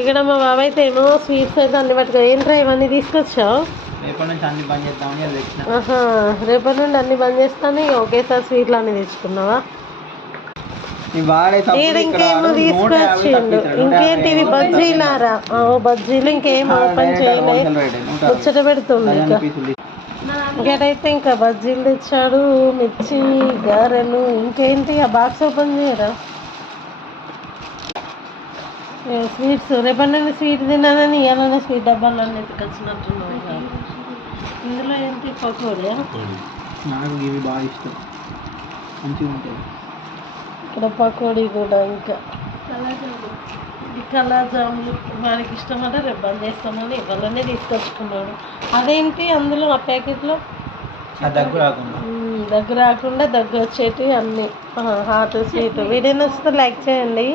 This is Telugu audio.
ఇక్కడ మా బాబాయ్ అయితే ఏమో స్వీట్స్ అయితే అన్ని పట్టుకో. ఏంట్రా ఇవన్నీ తీసుకొచ్చావు? రేపటి నుంచి అన్ని బంద్ చేద్దామని అది తెచ్చిన. రేపటి నుండి అన్ని బంద్ చేస్తాను. ఒకేసారి స్వీట్లు అన్ని తెచ్చుకున్నావా? ఇంకేమో తీసుకొచ్చిండు. ఇంకేంటివి బజ్జీలారా? బజ్జీలు ఇంకేం ఓపెన్ చేయలేదు, ముచ్చట పెడుతుంది. ఇంకేటైతే ఇంకా బజ్జీలు తెచ్చాడు, మిర్చి, గారెలు. ఇంకేంటి ఆ బాక్స్ ఓపెన్ చేయరా? స్వీట్స్ రేపటి నుండి స్వీట్ తిన్నానని ఇవాళనే స్వీట్ డబ్బాలన్నీ ఎత్తుకొచ్చినట్టున్నావు. ఇందులో ఏంటి పకోడీ? నాకు ఇవి బాగా ఇష్టం, మంచిగా ఉంటాయి. ఇక్కడ పకోడీ కూడా, ఇంకా కలర్ జాములు వారికి ఇష్టమంటే రేపు బంద్ చేస్తామని ఇవాళనే తీసుకొచ్చుకున్నాడు. అదేంటి అందులో ఆ ప్యాకెట్లో దగ్గు రాకుండా దగ్గు వచ్చేటివి అన్నీ హాట్ స్వీట్. వీడియో నచ్చితే లైక్ చేయండి.